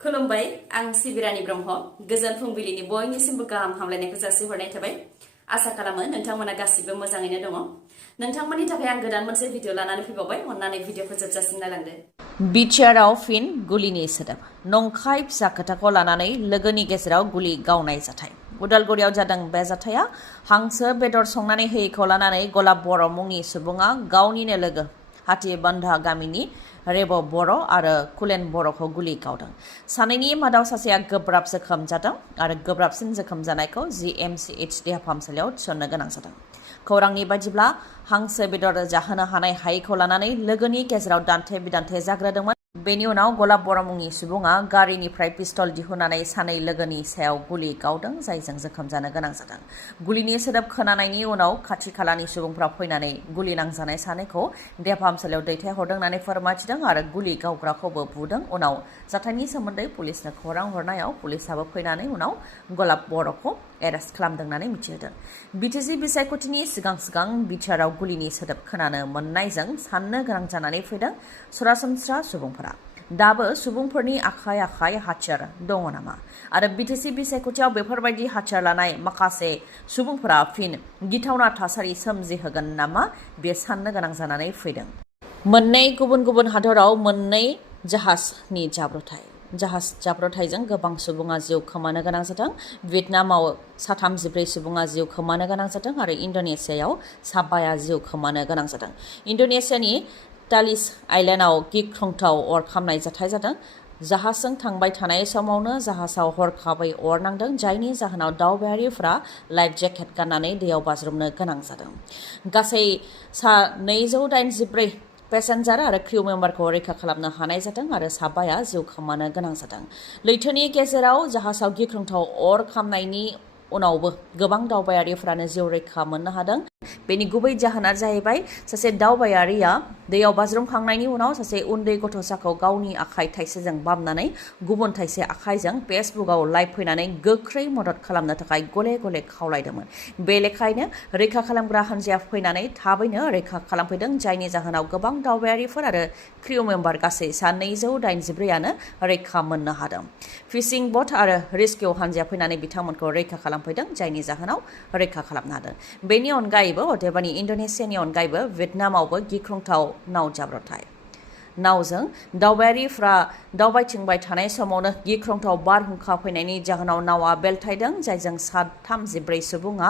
खुलुमबाय आं सिबिरानि ब्रह्म गोजोन फुंबिलिनि बयनिसिमबो गाहाम हामलायनायखौ जासिहरनाय थाबाय आसा खालामो नोंथांमोना गासिबो मोजाङैनो दङ नोंथांमोननि थाखाय आं गोदान मोनसे भिडिअ लानानै फैबावबाय अन्नानै भिडिअखौ जोबजासिम नायलांदो BTRआव फिन गुलिनि सोदोब नंखाय फिसा खोथाखौ लानानै लोगोनि गेजेराव गुलि गावनाय जाथाय उदालगुरियाव जादों बे जाथाया हांसो बेदर संनानै होयैखौ लानानै गलाब बर' मुंनि सुबुङा गावनिनो लोगो हाथिबान्धा गामिनि रेब बर' आरो कुलेन बर'खौ गुलि गावदों सानैनि मादाव सासेया गोब्राब जोखोम जादों आरो गोब्राबसिन जोखोम जानायखौ GMCH देहा फाहामसालियाव थिसननो गोनां जादों खौरांनि बायदिब्ला हांसो बेदर जाहोनो हानाय हायैखौ लानानै लोगोनि गेजेराव दान्थे बिदान्थे जाग्रोदोंमोन बेनि उनाव गलाब बर' मुंनि सुबुङा गारिनिफ्राय पिस्तल दिहुननानै सानै लोगोनि सायाव गुलि गावदों जायजों जोखोम जानो गोनां जादों गुलिनि सोदोब खोनानायनि उनाव खाथि खालानि सुबुंफ्रा फैनानै गुलि नांजानाय सानैखौ देहा फाहामसालियाव दैथायहरदों होननानै फोरमायथिदों आरो गुलि गावग्राखौबो बुदों उनाव जाथायनि सोमोन्दै पुलिसनो खौरां हरनायाव पुलिसाबो फैनानै उनाव गलाब बर'खौ एरेस्ट खालामदों होननानै मिथिहोदों बिटिसि बिसायख'थिनि सिगां बिटिआरआव गुलिनि सोदोब खोनानो मोननायजों साननो गोनां जानानै फैदों सरासनस्रा सुबुंफोरा दाबो सुबुंफोरनि आखाइ हाथियार दङ नामा आरो बिटिसि बिसायख'थियाव बेफोरबायदि हाथियार लानाय माखासे सुबुंफोरा फिन गिथावना थासारि सोमजिहोगोन नामा बे साननो गोनां जानानै फैदों मोननै गुबुन गुबुन हादराव मोननै जाहाजनि जाब्रबथायजों गोबां सुबुङा जिउ खोमानो गोनां जादों भियेटनामाव 34 सुबुङा जिउ खोमानो गोनां जादों आरो इन्ड'नेसियायाव 5 जिउ खोमानो गोनां जादों इन्ड'नेसियानि तालिस आइलेन्डआव गिख्रंथाव अर खामनाय जाथाय जादों जाहाजजों थांबाय थानाय समावनो जाहाजाव हरखाबै अर नांदों जायनि जाहोनाव दावबायारिफ्रा लाइफ जेकेट गाननानै दैयाव बाज्रुमनो गोनां जादों गासै 284 पेसेन्जार आरो क्रिउ मेम्बारखौ रैखा खालामनो हानाय जादों आरो 5 जिउ खोमानो गोनां जादों लैथोनि गेजेराव जाहाजाव गिख्रंथाव अर खामनायनि उनावबो गोबां दावबायारिफ्रानो जिउ रैखा मोननो हादों बेनि गुबै जाहोना जाहैबाय सासे दावबायारिया दैयाव बाज्रुमखांनायनि उनाव सासे उन्दै गथ'साखौ गावनि आखाइ थाइसेजों बामनानै गुबुन थाइसे आखाइजों फेसबुकआव लाइभ फैनानै गोख्रै मदद खालामनो थाखाय गले गले खावलायदोंमोन बे लेखायैनो रैखा खालामग्रा हान्जाया फैनानै थाबैनो रैखा खालामफैदों जायनि जाहोनाव गोबां दावबायारिफोर आरो क्रिउ मेम्बार गासै 284आनो रैखा मोननो हादों फिशिं बट आरो रेस्किउ हान्जाया फैनानै बिथांमोनखौ रैखा खालामफैदों जायनि जाहोनाव रैखा खालामनो हादों बेनि अनगायैबो अदेबानि इन्ड'नेसियानि अनगायैबो भियेटनामावबो गिख्रंथाव नाव जाब्रबथाय नावजों दावबायारिफ्रा दावबायथिंबाय थानाय समावनो गिख्रंथाव बारहुंखा फैनायनि जाहोनाव नावा बेलथायदों जायजों 34 सुबुङा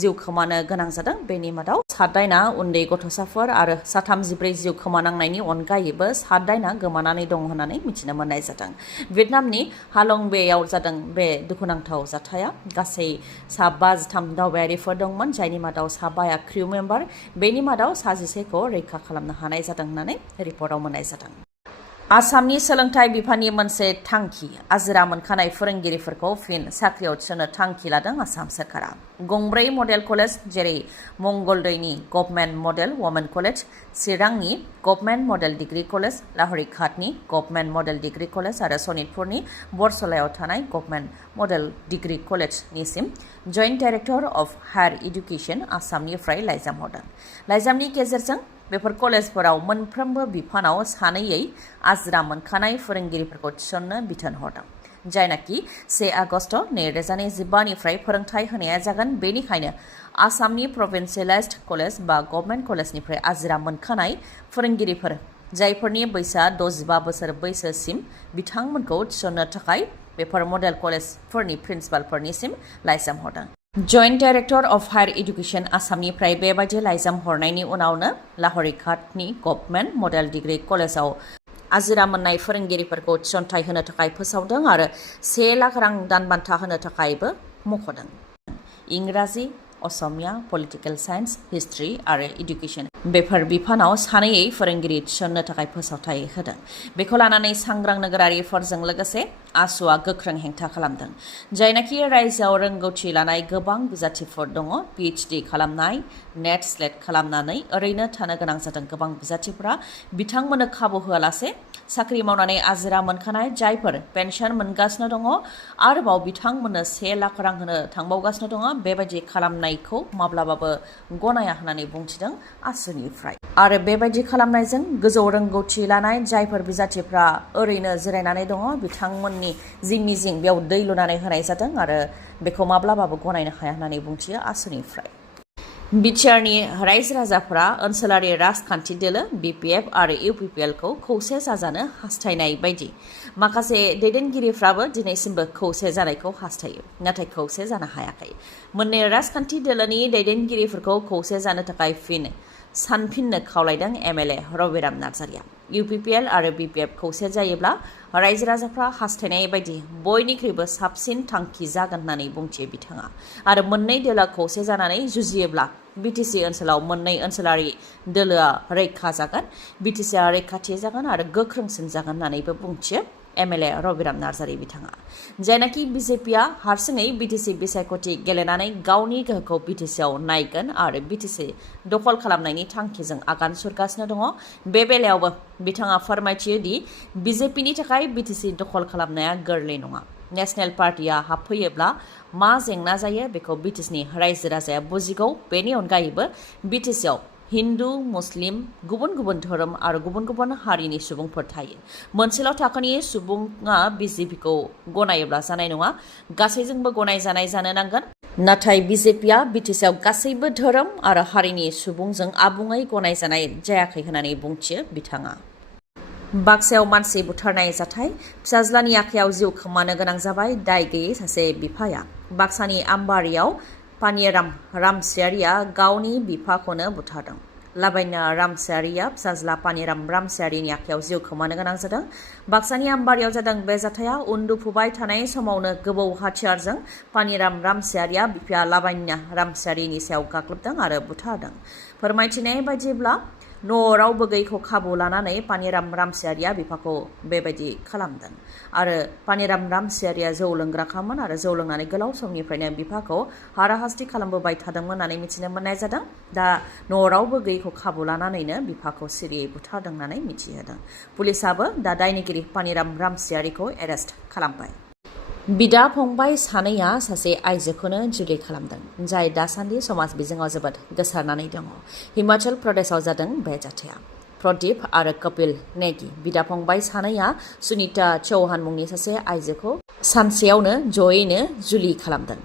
जिउ खोमानो गोनां जादों बेनि मादाव 7 उन्दै गथ'साफोर आरो 34 जिउ खोमानांनायनि अनगायैबो 7 गोमानानै दं होननानै मिथिनो मोननाय जादों भियेटनामनि हालं बेआव जादों बे दुखुनांथाव जाथाया गासै 53 दावबायारिफोर दंमोन जायनि मादाव 5 क्रिउ मेम्बार बेनि मादाव 11खौ रैखा खालामनो हानाय जादों होननानै रिपर्टआव मोननाय जादों आसामनि सोलोंथाइ बिफाननि मोनसे थांखि आजिरा मोनखानाय फोरोंगिरिफोरखौ फिन साख्रियाव थिसननो थांखि लादों आसाम सोरखारा गंब्रै मडेल कलेज जेरै मंगलदैनि गभर्नमेन्ट मडेल वमेन कलेज चिरांनि गभर्नमेन्ट मडेल डिग्री कलेज लाहरिघाटनि गभर्नमेन्ट मडेल डिग्री कलेज आरो सनितपुरनि बरसलायाव थानाय गभर्नमेन्ट मडेल डिग्री कलेजनिसिम joint director of higher education आसामनिफ्राय लाइजाम हरदों लाइजामनि गेजेरजों बेफोर कलेजफोराव मोनफ्रोमबो बिफानाव सानैयै आजिरा मोनखानाय फोरोंगिरिफोरखौ थिसननो बिथोन हरदों जायनाखि 1 आगस्ट 2025निफ्राय फोरोंथाय होनाया जागोन बेनिखायनो आसामनि प्रभिन्सियेलाइज्ड कलेज बा गभर्नमेन्ट कलेजनिफ्राय आजिरा मोनखानाय फोरोंगिरिफोर जायफोरनि बैसोआ 65 बोसोर बैसोसिम बिथांमोनखौ थिसननो थाखाय बेफोर मडेल कलेजफोरनि प्रिन्सिपालफोरनिसिम लाइजाम हरदों joint director of higher education आसामनिफ्राय बेबायदि लाइजाम हरनायनि उनावनो लाहरिघाटनि गभर्नमेन्ट मडेल डिग्री कलेजाव आजिरा मोननाय फोरोंगिरिफोरखौ थिसनथाय होनो थाखाय फोसावदों आरो 1 लाख रां दानबान्था होनो थाखायबो मख'दों इंराजि असमिया पलिटिकेल साइन्स हिस्ट्रि आरो इडुकेसन बेफोर बिफानाव सानैयै फोरोंगिरि थिसननो थाखाय फोसावथाय होदों बेखौ लानानै सांग्रां नोगोरारिफोरजों लोगोसे आसुआ गोख्रों हेंथा खालामदों जायनाखि रायजोआव रोंगौथि लानाय गोबां बिजाथिफोर दङ PhD खालामनाय नेट स्लेट खालामनानै ओरैनो थानो गोनां जादों गोबां बिजाथिफोरा बिथांमोननो खाबु होआलासे साख्रि मावनानै आजिरा मोनखानाय जायफोर पेन्सन मोनगासिनो दङ आरोबाव बिथांमोननो 1 लाख रां होनो थांबावगासिनो दङ बेबायदि खालामनायखौ माब्लाबाबो गनाया होननानै बुंथिदों आसुनिफ्राय। आरो बेबायदि खालामनायजों गोजौ रोंगौथि लानाय जायफोर बिजाथिफ्रा ओरैनो जिरायनानै दङ बिथांमोननि जि मिजिं बेयाव दै लुनानै होनाय जादों आरो बेखौ माब्लाबाबो गनायनो हाया होननानै बुंथियो आसुनिफ्राय। BTRनि रायजो राजाफोरा ओनसोलारि राजखान्थि दोलो BPF आरो UPPL खौ खौसे जाजानो हास्थायनाय बायदि माखासे दैदेनगिरिफ्राबो दिनैसिमबो खौसे जानायखौ हास्थायो नाथाय खौसे जानो हायाखै। मोननै राजखान्थि दोलोनि दैदेनगिरिफोरखौ खौसे जानो थाखाय सानफिननो खावलायदों MLA रबिराम नार्जारिया। UPPL आरो BPF खौसे जायोब्ला रायजो राजाफ्रा हास्थायनाय बायदि बयनिख्रुइबो साबसिन थांखि जागोन होननानै बुंथियो बिथाङा। आरो मोननै दोलोआ खौसे जानानै जुजियोब्ला BTC ओनसोलाव मोननै ओनसोलारि दोलोआ रैखा जागोन, BTCआ रैखाथि जागोन आरो गोख्रोंसिन जागोन होननानैबो बुंथियो MLA रबिराम नार्जारि बिथाङा। जायनाखि BJPआ हारसिङै BTC बिसायख'थि गेलेनानै गावनि गोहोखौ BTCआव नायगोन आरो BTC दखल खालामनायनि थांखिजों आगान सुरगासिनो दङ। बे बेलायावबो बिथाङा फोरमायथियो दि BJPनि थाखाय BTC दखल खालामनाया गोरलै नङा। नेशनेल पार्टिया हाबफैयोब्ला मा जेंना जायो बेखौ BTCनि रायजो राजाया बुजिगौ। बेनि अनगायैबो BTCआव हिन्दु, मुस्लिम, गुबुन गुबुन धोरोम आरो गुबुन गुबुन हारिनि सुबुंफोर थायो। मोनसेल' थाखोनि सुबुङा BJPखौ गनायोब्ला जानाय नङा, गासैजोंबो गनायजानाय जानो नांगोन। नाथाय BJPआ BTCआव गासैबो धोरोम आरो हारिनि सुबुंजों आबुङै गनायजानाय जायाखै होननानै बुंथियो बिथाङा। बाक्सायाव मानसि बुथारनाय जाथाय, फिसाज्लानि आखायाव जिउ खोमानो गोनां जाबाय दाय गैयै सासे बिफाया। बाक्सानि आमबारियाव पानिराम रामसियारिया गावनि बिफाखौनो बुथारदों। लाबायना रामसियारिया फिसाज्ला पानिराम रामसियारिनि आखायाव जिउ खोमानो गोनां जादों। बाक्सानि आमबारियाव जादों बे जाथाया। उन्दुफुबाय थानाय समावनो गोबौ हाथियारजों पानिराम रामसियारिया बिफाया लाबायना रामसियारिनि सायाव गाग्लोबदों आरो बुथारदों। फोरमायथिनाय बायदिब्ला न'आव रावबो गैयैखौ खाबु लानानै पानिराम रामसियारिया बिफाखौ बेबायदि खालामदों। आरो पानिराम रामसियारिया जौ लोंग्राखामोन आरो जौ लोंनानै गोलाव समनिफ्रायनो बिफाखौ हाराहास्ति खालामबोबाय थादोंमोन होननानै मिथिनो मोननाय जादों। दा न'आव रावबो गैयैखौ खाबु लानानैनो बिफाखौ सिरियै बुथारदों होननानै मिथिहोदों। पुलिसाबो दा दायनिगिरि पानिराम रामसियारिखौ एरेस्ट खालामबाय। बिदा फंबाय सानैया सासे आइजोखौनो जुलि खालामदों, जाय दासान्दि समाज बिजोङाव जोबोद गोसारनानै दङ। हिमाचल प्रदेशआव जादों बे जाथाया। प्रदीप आरो कपिल नेगी बिदा फंबाय सानैया सुनीता चौहान मुंनि सासे आइजोखौ सानसेयावनो जयैनो जुलि खालामदों।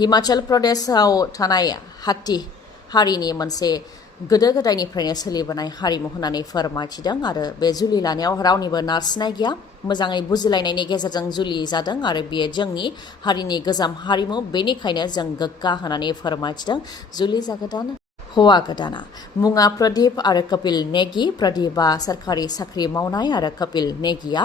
हिमाचल प्रदेशआव थानाय हात्ती हारिनि मोनसे गोदो गोदायनिफ्रायनो सोलिबोनाय हारिमु होननानै फोरमायथिदों आरो बे जुलि लानायाव रावनिबो नारसिननाय गैया, मोजाङै बुजिलायनायनि गेजेरजों जुलि जादों आरो बेयो जोंनि हारिनि गोजाम हारिमु, बेनिखायनो जों गोग्गा होननानै फोरमायथिदों जुलि जागोदान हौवा गोदाना। मुङा प्रदीप आरो कपिल नेगी। प्रदीपआ सरकारि साख्रि मावनाय आरो कपिल नेगीआ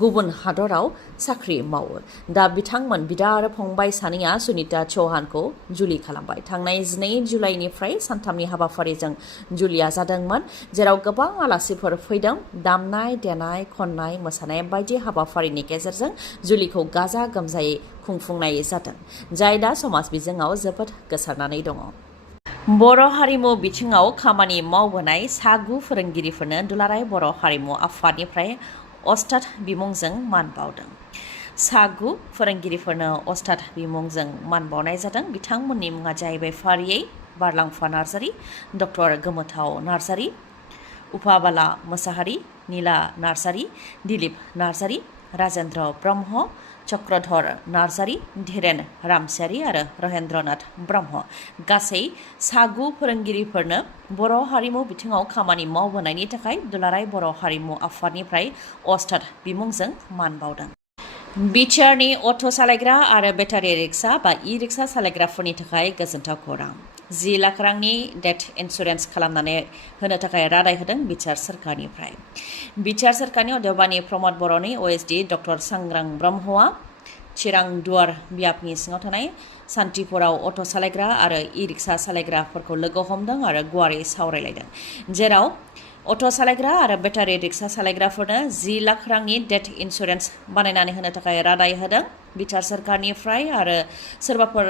गुबुन हादराव साख्रि मावो। दा बिथांमोन बिदा आरो फंबाय सानैया सुनीता चौहानखौ जुलि खालामबाय। थांनाय 2 जुलाइनिफ्राय सानथामनि हाबाफारिजों जुलिया जादोंमोन, जेराव गोबां आलासिफोर फैदों। दामनाय देनाय, खननाय, मोसानाय बायदि हाबाफारिनि गेजेरजों जुलिखौ गाजा गोमजायै खुंफुंनाय जादों, जाय दा समाज बिजोङाव जोबोद गोसारनानै दङ। बर' हारिमु बिथिङाव खामानि मावबोनाय 9 फोरोंगिरिफोरनो दुलाराय बर' हारिमु आफादनिफ्राय अस्ताद बिमुंजों मान बावदों। 9 फोरोंगिरिफोरनो अस्ताद बिमुंजों मान बावनाय जादों। बिथांमोननि मुङा जाहैबाय फारियै बारलांफा नार्जारि, डक्टर गोमोथाव नार्जारि, उपाबाला मोसाहारि, नीला नार्जारि, दिलीप नार्जारि, राजेन्द्र ब्रह्म, चक्रधर नार्जारि, धीरेन रामसियारि आरो रहेन्द्रनाथ ब्रह्म। गासै 9 फोरोंगिरिफोरनो बर' हारिमु बिथिङाव खामानि मावबोनायनि थाखाय दुलाराय बर' हारिमु आफादनिफ्राय अस्ताद बिमुंजों मान बावदों। BTRनि अट' सालायग्रा आरो बेटारि रिक्सा बा ई-रिक्सा सालायग्राफोरनि थाखाय गोजोनथाव खौरां। 10 लाख रांनि डेथ इन्सुरेन्स खालामनानै होनो थाखाय रादाय होदों BTR सोरखारनिफ्राय। BTR सोरखारनि अदेबानि प्रमद बर'नि OSD डक्टर सांग्रां ब्रह्मआ चिरां दुवार बियाबनि सिङाव थानाय सान्तिपुराव अट' सालायग्रा आरो ई-रिक्सा सालायग्राफोरखौ लोगो हमदों आरो गुवारै सावरायलायदों, जेराव अट' सालायग्रा आरो बेटारि रिक्सा सालायग्राफोरनो 10 लाख रांनि डेथ इन्सुरेन्स बानायनानै होनो थाखाय रादाय होदों BTR सोरखारनिफ्राय। आरो सोरबाफोर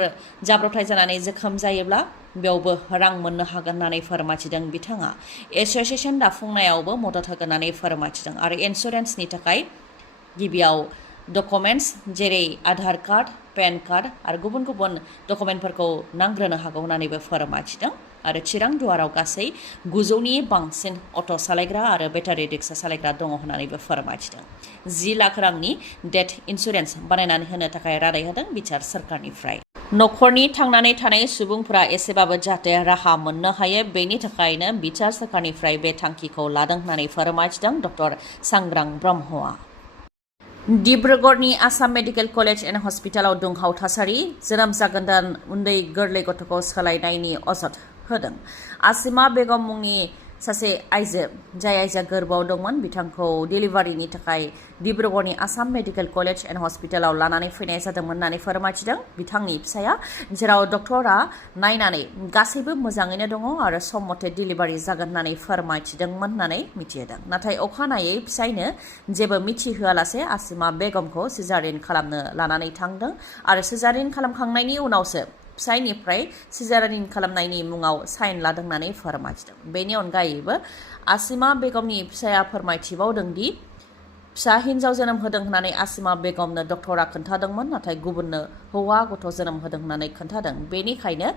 जाब्रबथाय जानानै जोखोम जायोब्ला बेयावबो रां मोननो हागोन होननानै फोरमायथिदों बिथाङा एसोसिएसन दाफुंनायावबो मदद होगोन होननानै फोरमायथिदों आरो इन्सुरेन्सनि थाखाय गिबियाव डकुमेन्ट्स जेरै आधार कार्ड पेन कार्ड आरो गुबुन गुबुन डकुमेन्टफोरखौ नांग्रोनो हागौ होननानैबो फोरमायथिदों आरो चिरां दुवाराव गासै 900नि बांसिन अट' सालायग्रा आरो बेटारि रिक्सा सालायग्रा दङ होननानैबो फोरमायथिदों 10 लाख रांनि डेथ इन्सुरेन्स बानायनानै होनो थाखाय रादाय होदों बिटिआर सरकारनिफ्राय न'खरनि थांनानै थानाय सुबुंफोरा एसेबाबो जाहाथे राहा मोननो हायो बेनि थाखायनो बिटिआर सरकारनिफ्राय बे थांखिखौ लादों होननानै फोरमायथिदों डक्टर सांग्रां ब्रह्मआ डिब्रुगड़नि आसाम मेडिकेल कलेज एन्ड हस्पिटालाव दुंहाव थासारि जोनोम जागोदान उन्दै गोरलै गथ'खौ सोलायनायनि अजद होदों आसिमा बेगम मुंनि सासे आइजो जाय आइजोआ गोरबोआव दंमोन बिथांखौ डिलिभारिनि थाखाय डिब्रुगड़नि आसाम मेडिकेल कलेज एन्ड हस्पिटालाव लानानै फैनाय जादोंमोन होननानै फोरमायथिदों बिथांनि फिसाया जेराव डक्टरा नायनानै गासैबो मोजाङैनो दङ आरो सम मथे डिलिभारि जागोन होननानै फोरमायथिदोंमोन होननानै मिथिहोदों नाथाय अखानायै फिसायनो जेबो मिथिहोआलासे आसिमा बेगमखौ सिजारिन खालामनो लानानै थांदों आरो सिजारिन खालामखांनायनि उनावसो फिसायनिफ्राय सिजारिन खालामनायनि मुङाव साइन लादों होननानै फोरमायथिदों बेनि अनगायैबो आसिमा बेगमनि फिसाया फोरमायथिबावदों दि फिसा हिन्जाव जोनोम होदों होननानै आसिमा बेगमनो डक्टरा खोन्थादोंमोन नाथाय गुबुननो हौवा गथ' जोनोम होदों होननानै खोन्थादों बेनिखायनो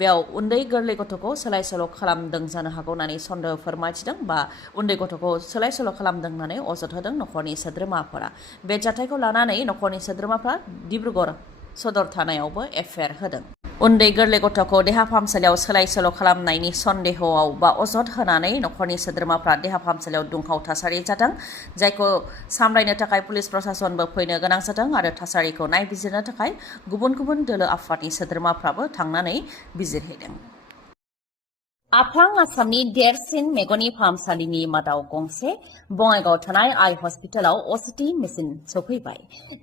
बेयाव उन्दै गोरलै गथ'खौ सोलाय सोल' खालामदों जानो हागौ होननानै सन्देह फोरमायथिदों बा उन्दै गथ'खौ सोलाय सोल' खालामदों होननानै अजद होदों न'खरनि सोद्रोमाफोरा बे जाथायखौ लानानै न'खरनि सोद्रोमाफोरा डिब्रुगड़ सदर थानायावबो एफआइआर होदों उन्दै गोरलै गथ'खौ देहा फाहामसालियाव सोलाय सोल' खालामनायनि सन्देहआव बा अजद होनानै न'खरनि सोद्रोमाफ्रा देहा फाहामसालियाव दुंहाव थासारि जादों जायखौ सामलायनो थाखाय पुलिस प्रशासनबो फैनो गोनां जादों आरो थासारिखौ नायबिजिरनो थाखाय गुबुन गुबुन दोलो आफादनि सोद्रोमाफ्राबो थांनानै बिजिरहैदों आफां आसामनि देरसिन मेगननि फाहामसालिनि मादाव गंसे बङाइगाव थानाय आइ हस्पिटालाव असिटि मेसिन सफैबाय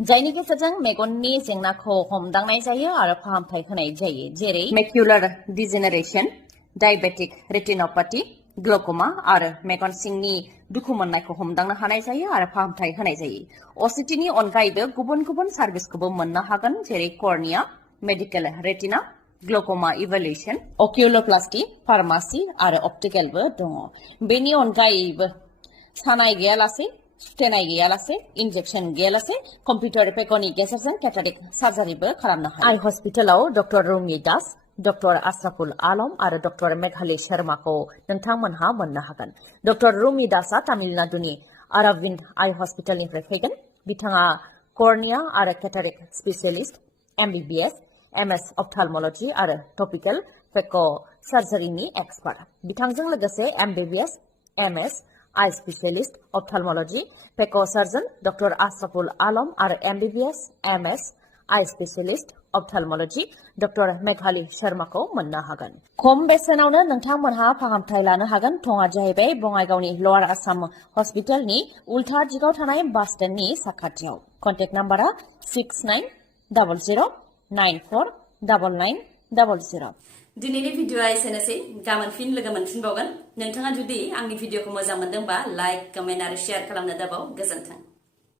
जायनि गेजेरजों मेगननि जेंनाखौ हमदांनाय जायो आरो फाहामथाय होनाय जायो जेरै मेक्युलार डिजेनेरेशन डायबेटिक रेटिनोपैथी ग्लुकोमा आरो मेगन सिंनि दुखु मोननायखौ हमदांनो हानाय जायो आरो फाहामथाय होनाय जायो असिटिनि अनगायैबो गुबुन गुबुन सार्भिसखौबो मोननो हागोन जेरै cornea medical retina glaucoma evaluation oculoplasty pharmacy आरो अप्टिकेलबो दङ बेनि अनगायैबो सानाय गैयालासे सुथेनाय गैयालासे इन्जेक्सन गैयालासे कम्पिउटार पेकनि गेजेरजों केटारेक सार्जारिबो खालामनो हायो आइ हस्पिटालाव डक्टर रुमि दास डक्टर आशराफुल आलम आरो डक्टर मेघाली शर्माखौ नोंथांमोनहा मोननो हागोन डक्टर रुमि दासआ तामिलनाडुनि अरविंद आइ हस्पिटालनिफ्राय फैगोन बिथाङा कर्निया आरो केटारेक स्पेसियलिस्ट MBBS MS अप्थालमोलॉजी आरो टपिकल फेक' सार्जारिनि एक्सपार्ट बिथांजों लोगोसे MBBS MS आइ स्पेसियलिस्ट अप्थालमोलॉजी फेक' सार्जन डक्टर आशराफुल आलम आरो MBBS MS आइ स्पेसियलिस्ट अप्थालमोलॉजी डक्टर मेघाली शर्माखौ मोननो हागोन खम बेसेनावनो नोंथांमोनहा फाहामथाय लानो हागोन थङा जाहैबाय बङाइगावनि लवार आसाम हस्पिटालनि उल्था दिगाव थानाय बास स्टेन्डनि साखाथियाव कन्टेक्ट नाम्बारा 6900949900 दिनैनि भिडिअआ एसेनोसै गाबोन फिन लोगो मोनफिनबावगोन नोंथाङा जुदि आंनि भिडिअखौ मोजां मोनदोंबा लाइक कमेन्ट आरो शेयार खालामनो दाबाव गोजोन्थों